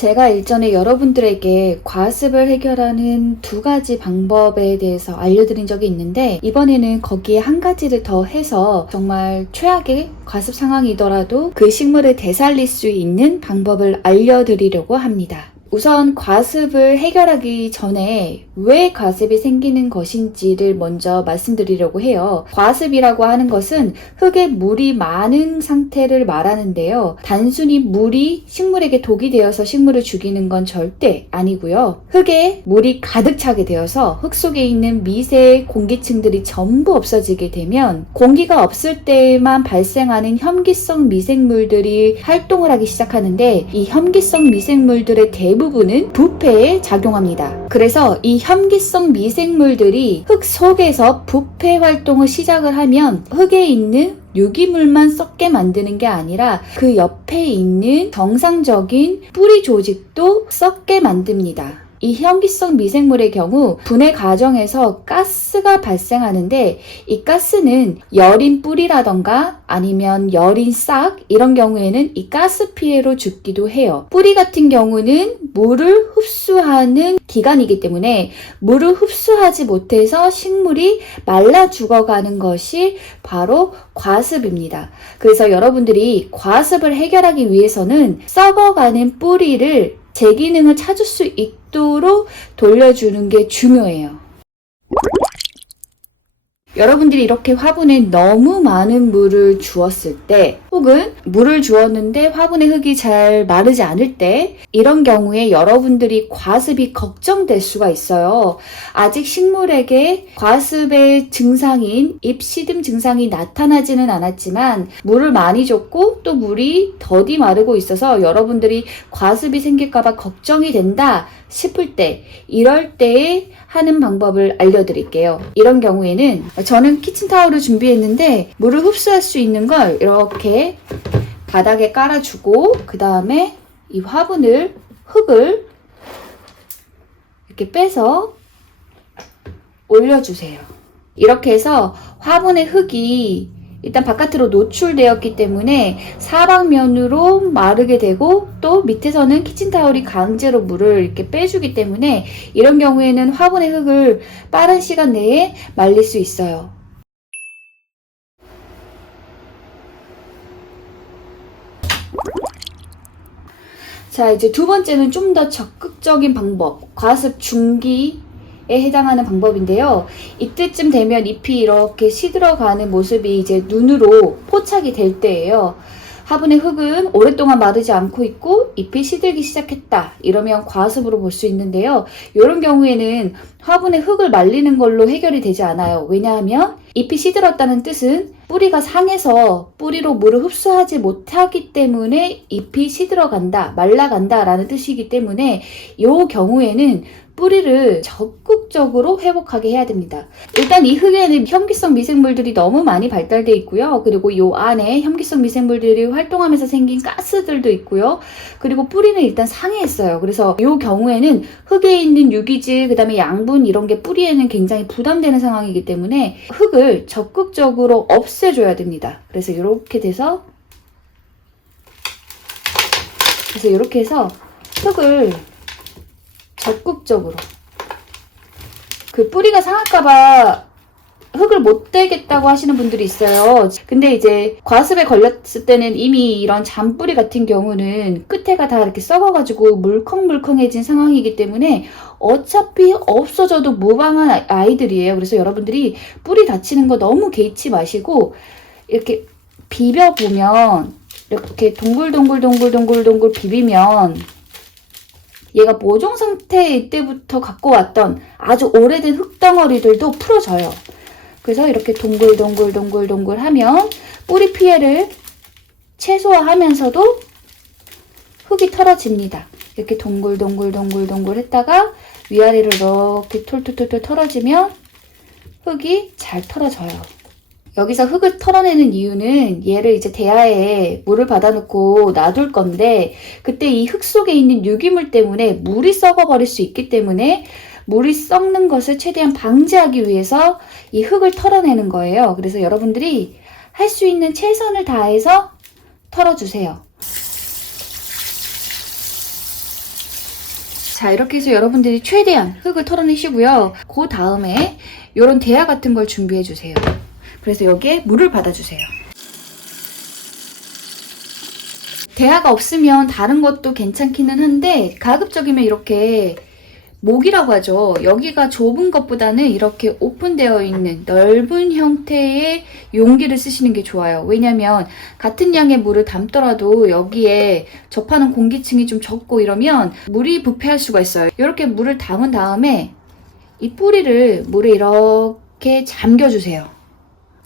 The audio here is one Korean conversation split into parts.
제가 일전에 여러분들에게 과습을 해결하는 2가지 방법에 대해서 알려드린 적이 있는데, 이번에는 거기에 한 가지를 더 해서 정말 최악의 과습 상황이더라도 그 식물을 되살릴 수 있는 방법을 알려드리려고 합니다. 우선 과습을 해결하기 전에 왜 과습이 생기는 것인지를 먼저 말씀드리려고 해요. 과습이라고 하는 것은 흙에 물이 많은 상태를 말하는데요. 단순히 물이 식물에게 독이 되어서 식물을 죽이는 건 절대 아니고요. 흙에 물이 가득 차게 되어서 흙 속에 있는 미세 공기층들이 전부 없어지게 되면 공기가 없을 때만 발생하는 혐기성 미생물들이 활동을 하기 시작하는데, 이 혐기성 미생물들의 대부분은 부패에 작용합니다. 그래서 이 혐기성 미생물들이 흙 속에서 부패 활동을 시작을 하면 흙에 있는 유기물만 썩게 만드는 게 아니라 그 옆에 있는 정상적인 뿌리 조직도 썩게 만듭니다. 이 혐기성 미생물의 경우 분해 과정에서 가스가 발생하는데, 이 가스는 여린 뿌리라던가 아니면 여린 싹, 이런 경우에는 이 가스 피해로 죽기도 해요. 뿌리 같은 경우는 물을 흡수하는 기관이기 때문에 물을 흡수하지 못해서 식물이 말라 죽어가는 것이 바로 과습입니다. 그래서 여러분들이 과습을 해결하기 위해서는 썩어가는 뿌리를 제 기능을 찾을 수 있도록 돌려주는 게 중요해요. 여러분들이 이렇게 화분에 너무 많은 물을 주었을 때, 혹은 물을 주었는데 화분의 흙이 잘 마르지 않을 때, 이런 경우에 여러분들이 과습이 걱정될 수가 있어요. 아직 식물에게 과습의 증상인 잎 시듬 증상이 나타나지는 않았지만 물을 많이 줬고 또 물이 더디 마르고 있어서 여러분들이 과습이 생길까봐 걱정이 된다 싶을 때, 이럴 때에 하는 방법을 알려드릴게요. 이런 경우에는 저는 키친타올을 준비했는데, 물을 흡수할 수 있는 걸 이렇게 바닥에 깔아주고, 그 다음에 이 화분을, 흙을 이렇게 빼서 올려주세요. 이렇게 해서 화분의 흙이 일단 바깥으로 노출되었기 때문에 사방면으로 마르게 되고, 또 밑에서는 키친타올이 강제로 물을 이렇게 빼주기 때문에 이런 경우에는 화분의 흙을 빠른 시간 내에 말릴 수 있어요. 자, 이제 2번째는 좀 더 적극적인 방법, 과습 중기에 해당하는 방법인데요. 이때쯤 되면 잎이 이렇게 시들어가는 모습이 이제 눈으로 포착이 될 때예요. 화분의 흙은 오랫동안 마르지 않고 있고 잎이 시들기 시작했다, 이러면 과습으로 볼 수 있는데요. 이런 경우에는 화분의 흙을 말리는 걸로 해결이 되지 않아요. 왜냐하면 잎이 시들었다는 뜻은 뿌리가 상해서 뿌리로 물을 흡수하지 못하기 때문에 잎이 시들어간다, 말라간다 라는 뜻이기 때문에 이 경우에는 뿌리를 적극적으로 회복하게 해야 됩니다. 일단 이 흙에는 혐기성 미생물들이 너무 많이 발달되어 있고요. 그리고 이 안에 혐기성 미생물들이 활동하면서 생긴 가스들도 있고요. 그리고 뿌리는 일단 상해했어요. 그래서 이 경우에는 흙에 있는 유기질, 그 다음에 양분, 이런 게 뿌리에는 굉장히 부담되는 상황이기 때문에 흙을 적극적으로 없애줘야 됩니다. 그래서 이렇게 돼서 이렇게 해서 흙을 적극적으로, 그 뿌리가 상할까봐 흙을 못 대겠다고 하시는 분들이 있어요. 근데 이제 과습에 걸렸을 때는 이미 이런 잔뿌리 같은 경우는 끝에가 다 이렇게 썩어가지고 물컹물컹해진 상황이기 때문에 어차피 없어져도 무방한 아이들이에요. 그래서 여러분들이 뿌리 다치는 거 너무 개의치 마시고 이렇게 비벼보면, 이렇게 동글동글 비비면 얘가 모종 상태일 때부터 갖고 왔던 아주 오래된 흙덩어리들도 풀어져요. 그래서 이렇게 동글 하면 뿌리 피해를 최소화하면서도 흙이 털어집니다. 이렇게 동글 했다가 위아래로 이렇게 톨톨 털어지면 흙이 잘 털어져요. 여기서 흙을 털어내는 이유는 얘를 이제 대야에 물을 받아놓고 놔둘 건데, 그때 이 흙 속에 있는 유기물 때문에 물이 썩어버릴 수 있기 때문에 물이 썩는 것을 최대한 방지하기 위해서 이 흙을 털어내는 거예요. 그래서 여러분들이 할 수 있는 최선을 다해서 털어주세요. 자, 이렇게 해서 여러분들이 최대한 흙을 털어내시고요. 그 다음에 이런 대야 같은 걸 준비해 주세요. 그래서 여기에 물을 받아주세요. 대야가 없으면 다른 것도 괜찮기는 한데 가급적이면 이렇게 목이라고 하죠. 여기가 좁은 것보다는 이렇게 오픈되어 있는 넓은 형태의 용기를 쓰시는 게 좋아요. 왜냐면 같은 양의 물을 담더라도 여기에 접하는 공기층이 좀 적고 이러면 물이 부패할 수가 있어요. 이렇게 물을 담은 다음에 이 뿌리를 물에 이렇게 잠겨주세요.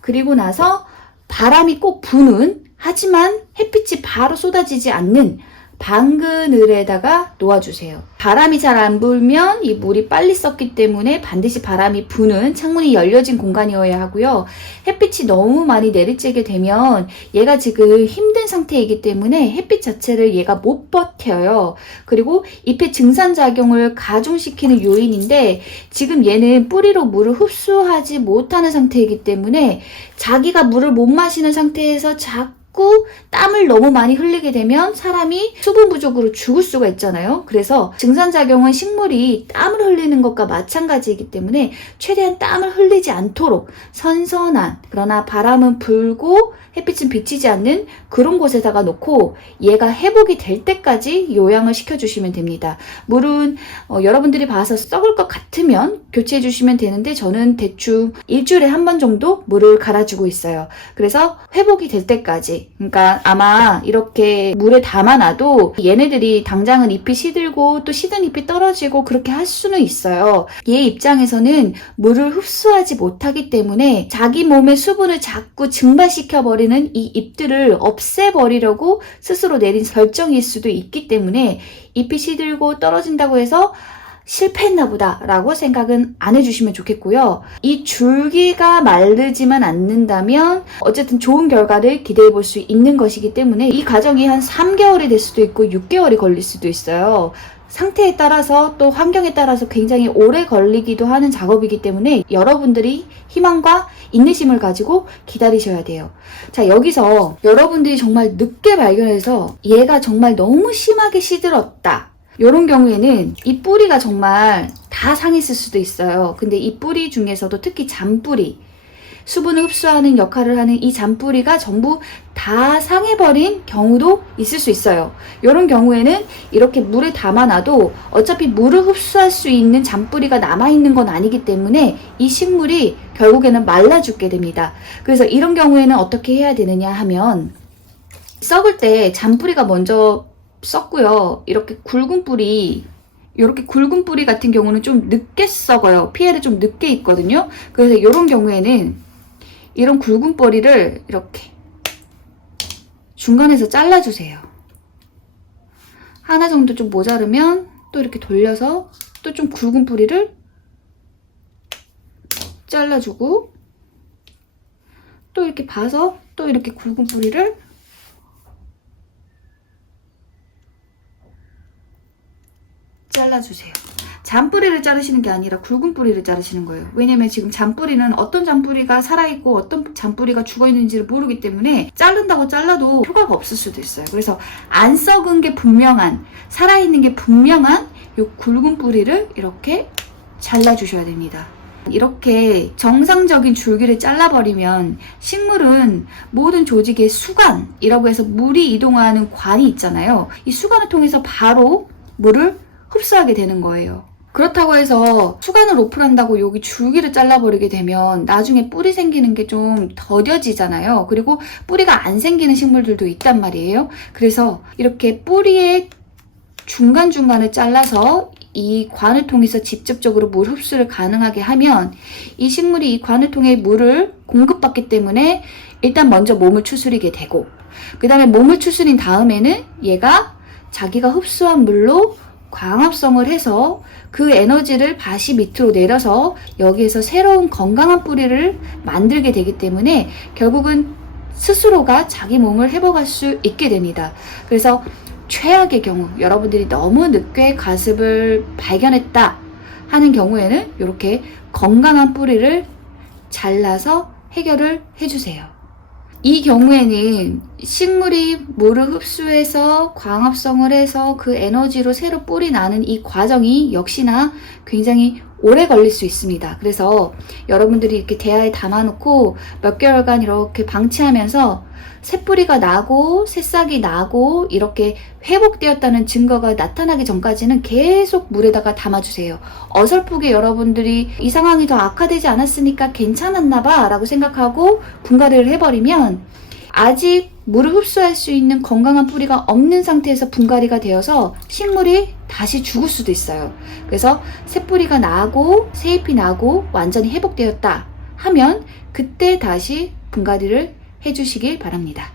그리고 나서 바람이 꼭 부는, 하지만 햇빛이 바로 쏟아지지 않는 방그늘에다가 놓아주세요. 바람이 잘 안 불면 이 물이 빨리 썩기 때문에 반드시 바람이 부는 창문이 열려진 공간이어야 하고요. 햇빛이 너무 많이 내리쬐게 되면 얘가 지금 힘든 상태이기 때문에 햇빛 자체를 얘가 못 버텨요. 그리고 잎의 증산작용을 가중시키는 요인인데 지금 얘는 뿌리로 물을 흡수하지 못하는 상태이기 때문에 자기가 물을 못 마시는 상태에서 자꾸 땀을 너무 많이 흘리게 되면 사람이 수분 부족으로 죽을 수가 있잖아요. 그래서 증산작용은 식물이 땀을 흘리는 것과 마찬가지이기 때문에 최대한 땀을 흘리지 않도록 선선한, 그러나 바람은 불고 햇빛은 비치지 않는 그런 곳에다가 놓고 얘가 회복이 될 때까지 요양을 시켜주시면 됩니다. 물은 여러분들이 봐서 썩을 것 같으면 교체해 주시면 되는데 저는 대충 일주일에 한 번 정도 물을 갈아주고 있어요. 그래서 회복이 될 때까지, 그러니까 아마 이렇게 물에 담아놔도 얘네들이 당장은 잎이 시들고 또 시든 잎이 떨어지고 그렇게 할 수는 있어요. 얘 입장에서는 물을 흡수하지 못하기 때문에 자기 몸의 수분을 자꾸 증발시켜버리는 이 잎들을 없애버리려고 스스로 내린 결정일 수도 있기 때문에 잎이 시들고 떨어진다고 해서 실패했나 보다 라고 생각은 안 해주시면 좋겠고요. 이 줄기가 마르지만 않는다면 어쨌든 좋은 결과를 기대해 볼 수 있는 것이기 때문에 이 과정이 한 3개월이 될 수도 있고 6개월이 걸릴 수도 있어요. 상태에 따라서 또 환경에 따라서 굉장히 오래 걸리기도 하는 작업이기 때문에 여러분들이 희망과 인내심을 가지고 기다리셔야 돼요. 자, 여기서 여러분들이 정말 늦게 발견해서 얘가 정말 너무 심하게 시들었다, 이런 경우에는 이 뿌리가 정말 다 상했을 수도 있어요. 근데 이 뿌리 중에서도 특히 잔뿌리, 수분을 흡수하는 역할을 하는 이 잔뿌리가 전부 다 상해버린 경우도 있을 수 있어요. 이런 경우에는 이렇게 물에 담아놔도 어차피 물을 흡수할 수 있는 잔뿌리가 남아있는 건 아니기 때문에 이 식물이 결국에는 말라 죽게 됩니다. 그래서 이런 경우에는 어떻게 해야 되느냐 하면, 썩을 때 잔뿌리가 먼저 썩고요. 이렇게 굵은 뿌리 같은 경우는 좀 늦게 썩어요. 피해를 좀 늦게 입거든요. 그래서 이런 경우에는 이런 굵은 뿌리를 이렇게 중간에서 잘라주세요. 하나 정도 좀 모자르면 또 이렇게 돌려서 또 좀 굵은 뿌리를 잘라주고, 또 이렇게 봐서 또 이렇게 굵은 뿌리를 잘라주세요. 잔뿌리를 자르시는 게 아니라 굵은 뿌리를 자르시는 거예요. 왜냐면 지금 잔뿌리는 어떤 잔뿌리가 살아있고 어떤 잔뿌리가 죽어있는지를 모르기 때문에 자른다고 잘라도 효과가 없을 수도 있어요. 그래서 안 썩은 게 분명한, 살아있는 게 분명한 이 굵은 뿌리를 이렇게 잘라주셔야 됩니다. 이렇게 정상적인 줄기를 잘라버리면 식물은 모든 조직의 수관이라고 해서 물이 이동하는 관이 있잖아요. 이 수관을 통해서 바로 물을 흡수하게 되는 거예요. 그렇다고 해서 수관을 오픈한다고 여기 줄기를 잘라버리게 되면 나중에 뿌리 생기는 게 좀 더뎌지잖아요. 그리고 뿌리가 안 생기는 식물들도 있단 말이에요. 그래서 이렇게 뿌리의 중간중간을 잘라서 이 관을 통해서 직접적으로 물 흡수를 가능하게 하면 이 식물이 이 관을 통해 물을 공급받기 때문에 일단 먼저 몸을 추스리게 되고, 그 다음에 몸을 추스린 다음에는 얘가 자기가 흡수한 물로 광합성을 해서 그 에너지를 다시 밑으로 내려서 여기에서 새로운 건강한 뿌리를 만들게 되기 때문에 결국은 스스로가 자기 몸을 회복할 수 있게 됩니다. 그래서 최악의 경우, 여러분들이 너무 늦게 과습을 발견했다 하는 경우에는 이렇게 건강한 뿌리를 잘라서 해결을 해주세요. 이 경우에는 식물이 물을 흡수해서 광합성을 해서 그 에너지로 새로 뿌리 나는 이 과정이 역시나 굉장히 오래 걸릴 수 있습니다. 그래서 여러분들이 이렇게 대야에 담아놓고 몇 개월간 이렇게 방치하면서 새뿌리가 나고 새싹이 나고 이렇게 회복되었다는 증거가 나타나기 전까지는 계속 물에다가 담아주세요. 어설프게 여러분들이 이 상황이 더 악화되지 않았으니까 괜찮았나 봐 라고 생각하고 분갈이를 해버리면 아직 물을 흡수할 수 있는 건강한 뿌리가 없는 상태에서 분갈이가 되어서 식물이 다시 죽을 수도 있어요. 그래서 새뿌리가 나고 새잎이 나고 완전히 회복되었다 하면 그때 다시 분갈이를 해주시길 바랍니다.